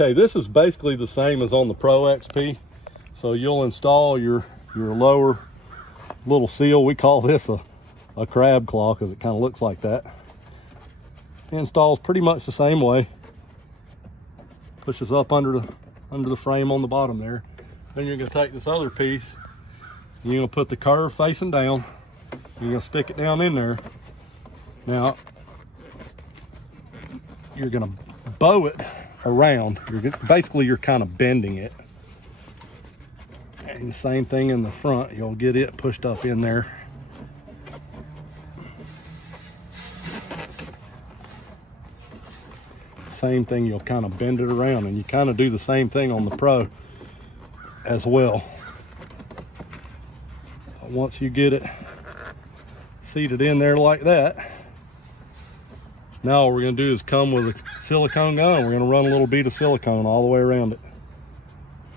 Okay, this is basically the same as on the Pro XP. So you'll install your lower little seal. We call this a crab claw because it kind of looks like that. It installs pretty much the same way. Pushes up under the frame on the bottom there. Then you're going to take this other piece. You're going to put the curve facing down. You're going to stick it down in there. Now you're going to bow it around. Basically you're kind of bending it. And the same thing in the front. You'll get it pushed up in there. Same thing, you'll kind of bend it around, and you kind of do the same thing on the Pro as well. Once you get it seated in there like that, now all we're going to do is come with a silicone gun. We're going to run a little bead of silicone all the way around it.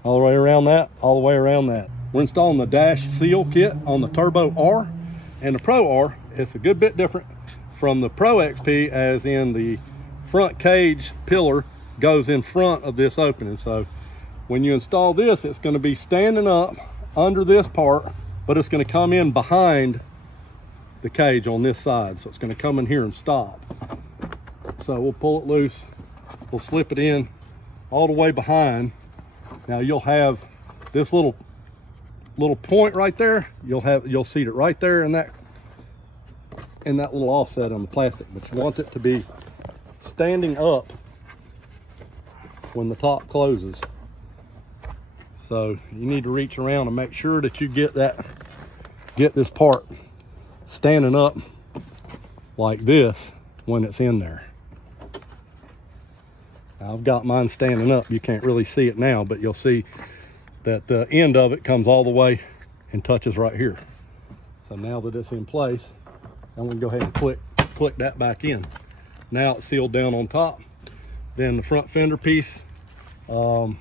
All the way around that, all the way around that. We're installing the dash seal kit on the Turbo R and the Pro R. It's a good bit different from the Pro XP, as in the front cage pillar goes in front of this opening. So when you install this, it's going to be standing up under this part, but it's going to come in behind the cage on this side. So it's going to come in here and stop. So we'll pull it loose, we'll slip it in all the way behind. Now you'll have this little point right there. You'll seat it right there in that little offset on the plastic, but you want it to be standing up when the top closes. So you need to reach around and make sure that you get this part standing up like this when it's in there. Now, I've got mine standing up. You can't really see it now, but you'll see that the end of it comes all the way and touches right here. So now that it's in place, I'm going to go ahead and click that back in. Now it's sealed down on top. Then the front fender piece, it'll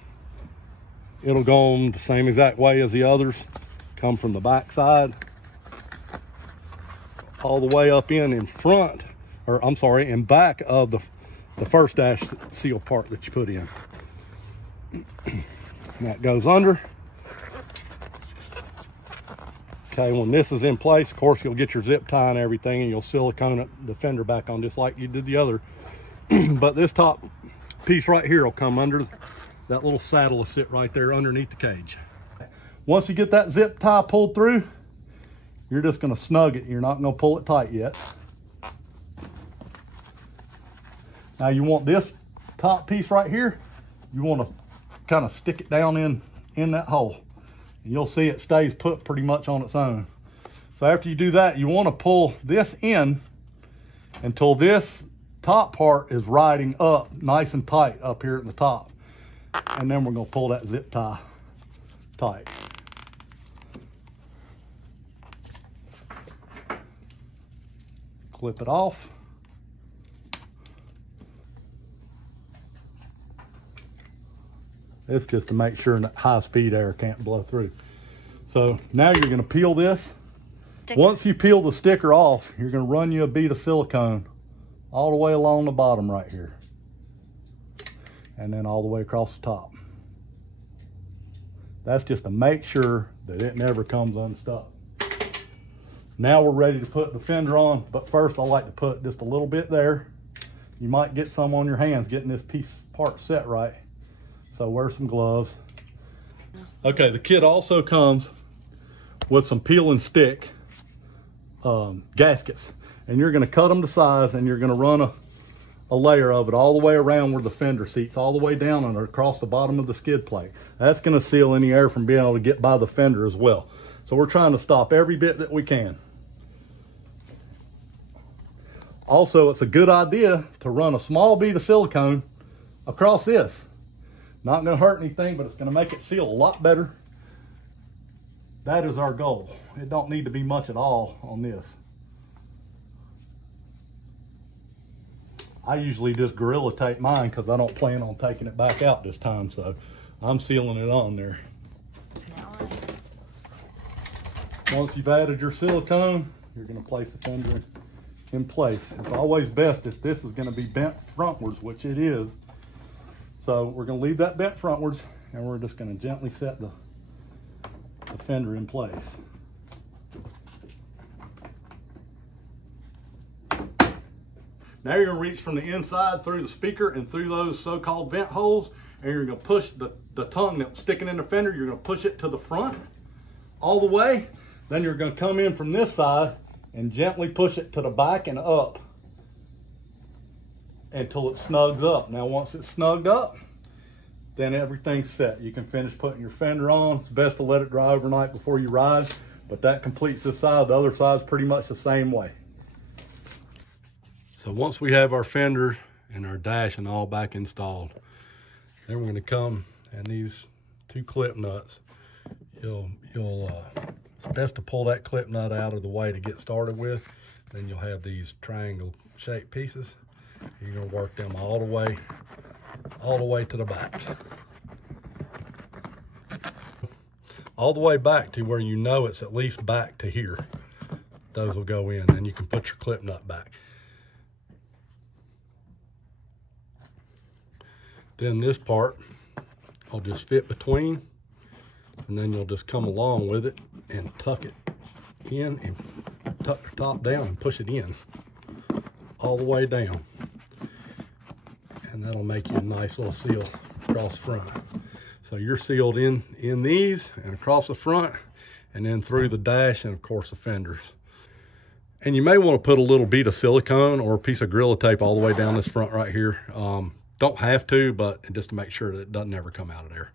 go on the same exact way as the others. Come from the back side all the way up in front, or I'm sorry, in back of the first dash seal part that you put in. And that goes under. Okay, when this is in place, of course, you'll get your zip tie and everything, and you'll silicone it, the fender back on just like you did the other. But this top piece right here will come under that little saddle will sit right there underneath the cage. Once you get that zip tie pulled through, you're just going to snug it. You're not going to pull it tight yet. Now you want this top piece right here, you want to kind of stick it down in that hole. And you'll see it stays put pretty much on its own. So after you do that, you want to pull this in until this top part is riding up nice and tight up here at the top. And then we're going to pull that zip tie tight. Clip it off. It's just to make sure that high-speed air can't blow through. So now you're going to peel this. Once you peel the sticker off, you're going to run you a bead of silicone all the way along the bottom right here. And then all the way across the top. That's just to make sure that it never comes unstuck. Now we're ready to put the fender on, but first I like to put just a little bit there. You might get some on your hands getting this part set right. So wear some gloves. Okay, the kit also comes with some peel and stick gaskets. And you're gonna cut them to size, and you're gonna run a layer of it all the way around where the fender seats, all the way down and across the bottom of the skid plate. That's gonna seal any air from being able to get by the fender as well. So we're trying to stop every bit that we can. Also, it's a good idea to run a small bead of silicone across this. Not going to hurt anything, but it's going to make it seal a lot better. That is our goal. It don't need to be much at all on this. I usually just Gorilla Tape mine because I don't plan on taking it back out this time, so I'm sealing it on there. Once you've added your silicone, you're going to place the fender in place. It's always best if this is going to be bent frontwards, which it is. So we're going to leave that bent frontwards, and we're just going to gently set the fender in place. Now you're going to reach from the inside through the speaker and through those so-called vent holes, and you're going to push the tongue that's sticking in the fender, you're going to push it to the front all the way. Then you're going to come in from this side and gently push it to the back and up until it snugs up. Now once it's snugged up, then everything's set. You can finish putting your fender on. It's best to let it dry overnight before you ride, but that completes this side. The other side's pretty much the same way. So once we have our fender and our dash and all back installed, then we're going to come, and these 2 clip nuts, it's best to pull that clip nut out of the way to get started with. Then you'll have these triangle shaped pieces. You're going to work them all the way to the back. All the way back to where you know it's at least back to here. Those will go in, and you can put your clip nut back. Then this part will just fit between, and then you'll just come along with it and tuck it in and tuck the top down and push it in all the way down. And that'll make you a nice little seal across the front. So you're sealed in these and across the front, and then through the dash, and of course the fenders. And you may want to put a little bead of silicone or a piece of Gorilla Tape all the way down this front right here. Don't have to, but just to make sure that it doesn't ever come out of there.